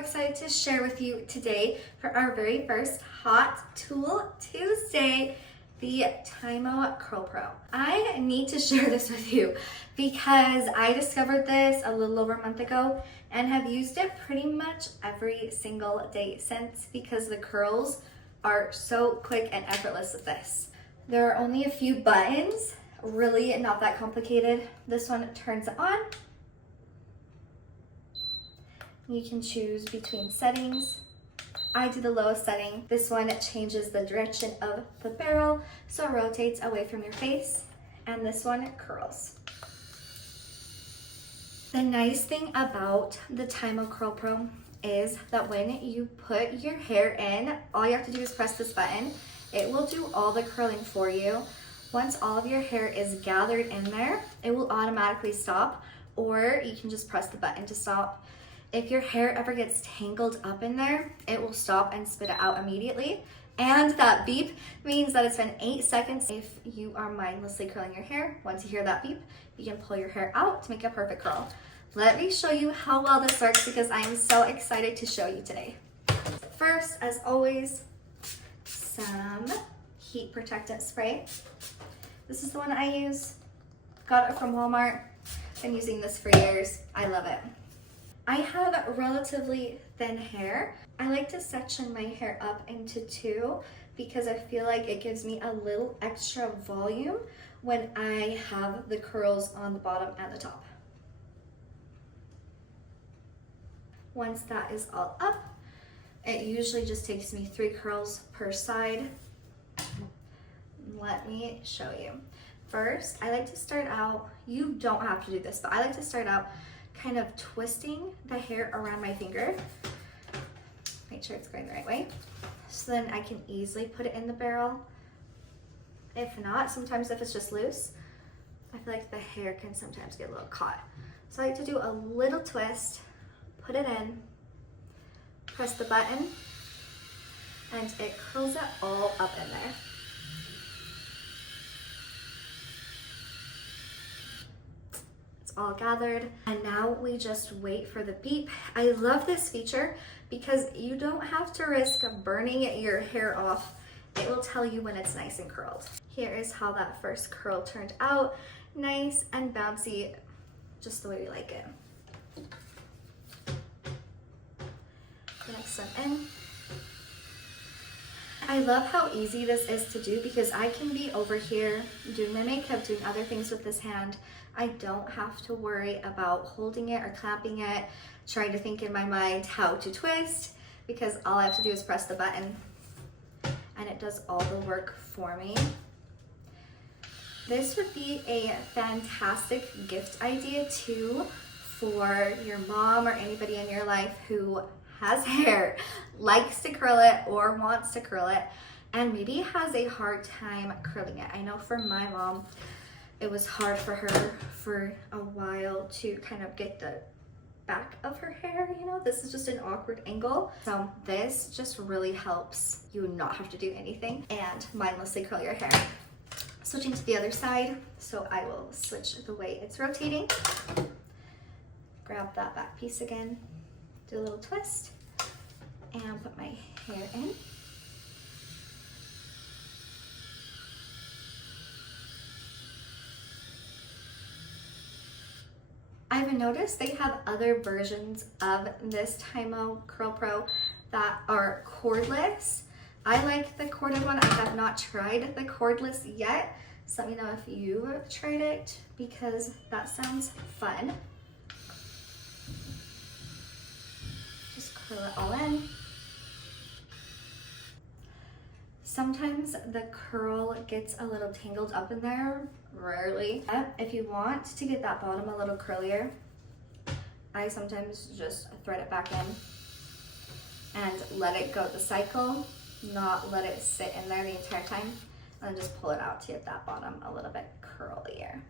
excited to share with you today for our very first Hot Tool Tuesday, the TYMO CURLPRO. I need to share this with you because I discovered this a little over a month ago and have used it pretty much every single day since because the curls are so quick and effortless with this. There are only a few buttons, really not that complicated. This one turns on. You can choose between settings. I do the lowest setting. This one changes the direction of the barrel so it rotates away from your face, and this one curls. The nice thing about the TYMO CURLPRO is that when you put your hair in, all you have to do is press this button. It will do all the curling for you. Once all of your hair is gathered in there, it will automatically stop, or you can just press the button to stop. If your hair ever gets tangled up in there, it will stop and spit it out immediately. And that beep means that it's been 8 seconds. If you are mindlessly curling your hair, once you hear that beep, you can pull your hair out to make a perfect curl. Let me show you how well this works because I am so excited to show you today. First, as always, some heat protectant spray. This is the one I use. Got it from Walmart. Been using this for years. I love it. I have relatively thin hair. I like to section my hair up into two because I feel like it gives me a little extra volume when I have the curls on the bottom and the top. Once that is all up, it usually just takes me 3 curls per side. Let me show you. First, I like to start out, you don't have to do this, but I like to start out kind of twisting the hair around my finger. Make sure it's going the right way. So then I can easily put it in the barrel. If not, sometimes if it's just loose, I feel like the hair can sometimes get a little caught. So I like to do a little twist, put it in, press the button, and it curls it all up in there. All gathered, and now we just wait for the beep. I love this feature because you don't have to risk burning your hair off. It will tell you when it's nice and curled. Here is how that first curl turned out. Nice and bouncy, just the way we like it. The next one in. I love how easy this is to do because I can be over here doing my makeup, doing other things with this hand. I don't have to worry about holding it or clamping it, trying to think in my mind how to twist, because all I have to do is press the button and it does all the work for me. This would be a fantastic gift idea too for your mom or anybody in your life who has hair, likes to curl it or wants to curl it, and maybe has a hard time curling it. I know for my mom, it was hard for her for a while to kind of get the back of her hair, you know, this is just an awkward angle. So this just really helps you not have to do anything and mindlessly curl your hair. Switching to the other side, so I will switch the way it's rotating. Grab that back piece again, do a little twist, and put my hair in. I've noticed they have other versions of this TYMO CURLPRO that are cordless. I like the corded one. I have not tried the cordless yet, so let me know if you've tried it because that sounds fun. Just curl it all in. Sometimes the curl gets a little tangled up in there, rarely. If you want to get that bottom a little curlier, I sometimes just thread it back in and let it go the cycle, not let it sit in there the entire time, and then just pull it out to get that bottom a little bit curlier.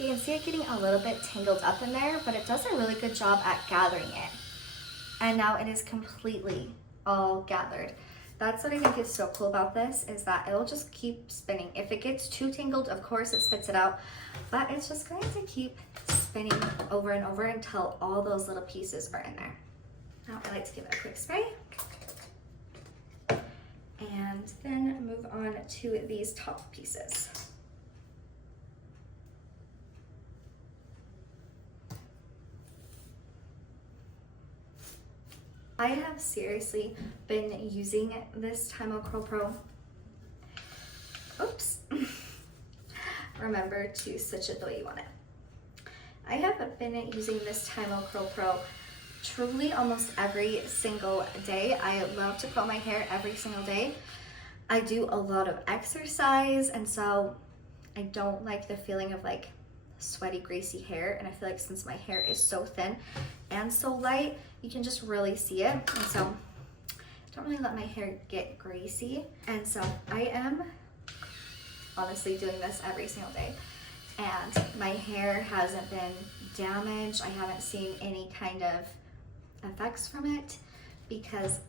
You can see it getting a little bit tangled up in there, but it does a really good job at gathering it. And now it is completely all gathered. That's what I think is so cool about this, is that it'll just keep spinning. If it gets too tangled, of course it spits it out, but it's just going to keep spinning over and over until all those little pieces are in there. Now I like to give it a quick spray. And then move on to these top pieces. I have seriously been using this TYMO CURLPRO. Oops. Remember to stitch it the way you want it. I have been using this TYMO CURLPRO truly almost every single day. I love to curl my hair every single day. I do a lot of exercise, and so I don't like the feeling of like sweaty, greasy hair. And I feel like since my hair is so thin and so light, you can just really see it. And so I don't really let my hair get greasy. And so I am honestly doing this every single day. And my hair hasn't been damaged. I haven't seen any kind of effects from it because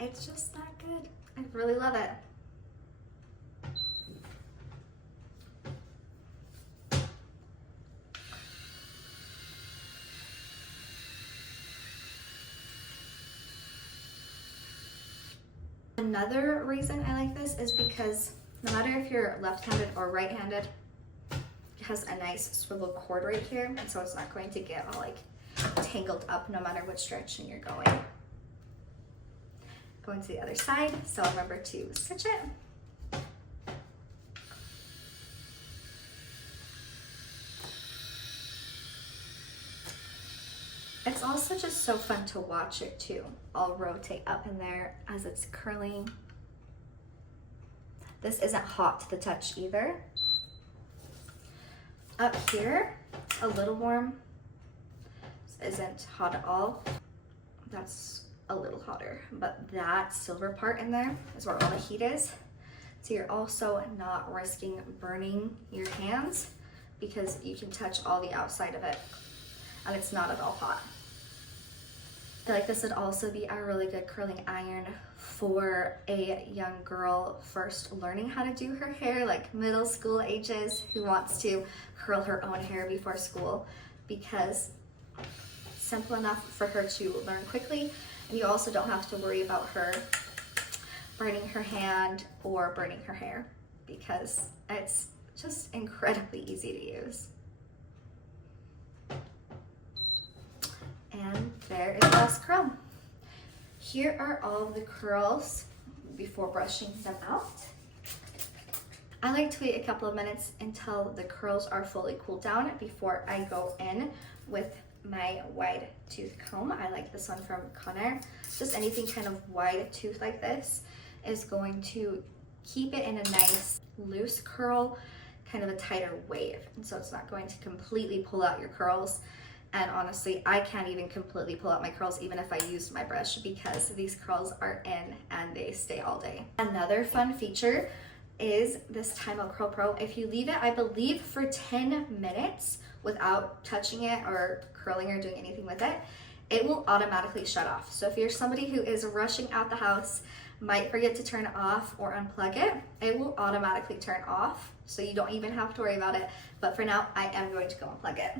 it's just that good. I really love it. Another reason I like this is because no matter if you're left-handed or right-handed, it has a nice swivel cord right here, and so it's not going to get all like tangled up no matter which direction you're going. Going to the other side, so remember to stitch it. It's also just so fun to watch it too. I'll rotate up in there as it's curling. This isn't hot to the touch either. Up here, it's a little warm. This isn't hot at all. That's a little hotter, but that silver part in there is where all the heat is. So you're also not risking burning your hands because you can touch all the outside of it and it's not at all hot. I feel like this would also be a really good curling iron for a young girl first learning how to do her hair, like middle school ages, who wants to curl her own hair before school, because it's simple enough for her to learn quickly, and you also don't have to worry about her burning her hand or burning her hair because it's just incredibly easy to use. And there is the last curl. Here are all the curls before brushing them out. I like to wait a couple of minutes until the curls are fully cooled down before I go in with my wide tooth comb. I like this one from Conair. Just anything kind of wide tooth like this is going to keep it in a nice loose curl, kind of a tighter wave. And so it's not going to completely pull out your curls. And honestly, I can't even completely pull out my curls even if I used my brush because these curls are in and they stay all day. Another fun feature is this TYMO CURLPRO. If you leave it, I believe, for 10 minutes without touching it or curling or doing anything with it, it will automatically shut off. So if you're somebody who is rushing out the house, might forget to turn it off or unplug it, it will automatically turn off. So you don't even have to worry about it. But for now, I am going to go unplug it.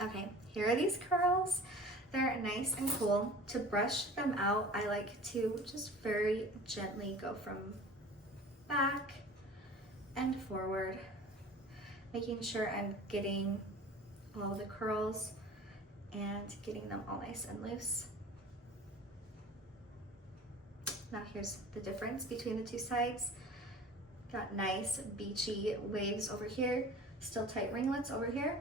Okay, here are these curls. They're nice and cool. To brush them out, I like to just very gently go from back and forward, making sure I'm getting all the curls and getting them all nice and loose. Now here's the difference between the two sides. Got nice beachy waves over here, still tight ringlets over here.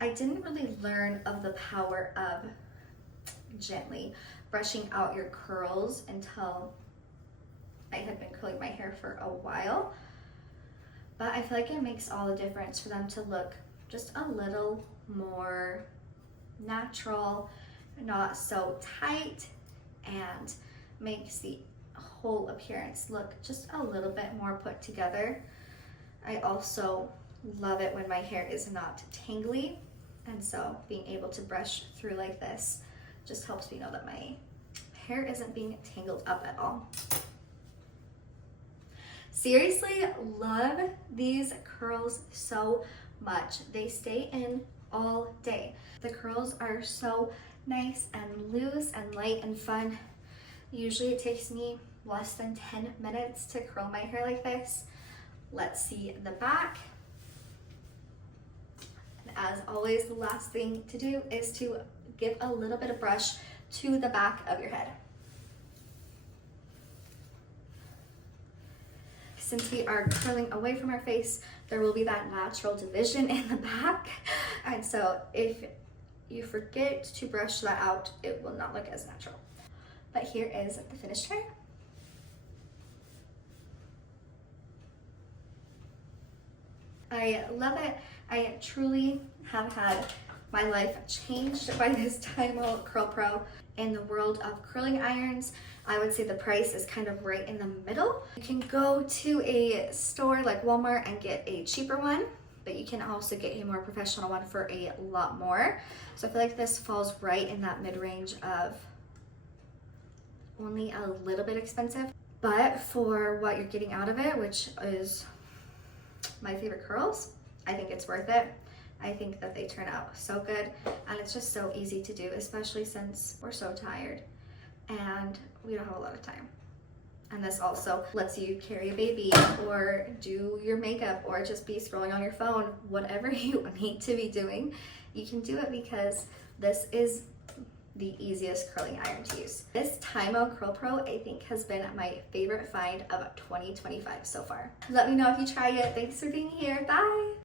I didn't really learn of the power of gently brushing out your curls until I had been curling my hair for a while. But I feel like it makes all the difference for them to look just a little more natural, not so tight, and makes the whole appearance look just a little bit more put together. I also love it when my hair is not tangly. And so being able to brush through like this Just helps me know that my hair isn't being tangled up at all. Seriously, love these curls so much. They stay in all day. The curls are so nice and loose and light and fun. Usually it takes me less than 10 minutes to curl my hair like this. Let's see the back. And as always, the last thing to do is to give a little bit of brush to the back of your head. Since we are curling away from our face, there will be that natural division in the back. And so if you forget to brush that out, it will not look as natural. But here is the finished hair. I love it. I truly have had my life changed by this TYMO CURLPRO. In the world of curling irons, I would say the price is kind of right in the middle. You can go to a store like Walmart and get a cheaper one, but you can also get a more professional one for a lot more. So I feel like this falls right in that mid-range of only a little bit expensive. But for what you're getting out of it, which is my favorite curls, I think it's worth it. I think that they turn out so good, and it's just so easy to do, especially since we're so tired and we don't have a lot of time. And this also lets you carry a baby or do your makeup or just be scrolling on your phone. Whatever you need to be doing, you can do it because this is the easiest curling iron to use. This TYMO CURLPRO, I think, has been my favorite find of 2025 so far. Let me know if you try it. Thanks for being here. Bye!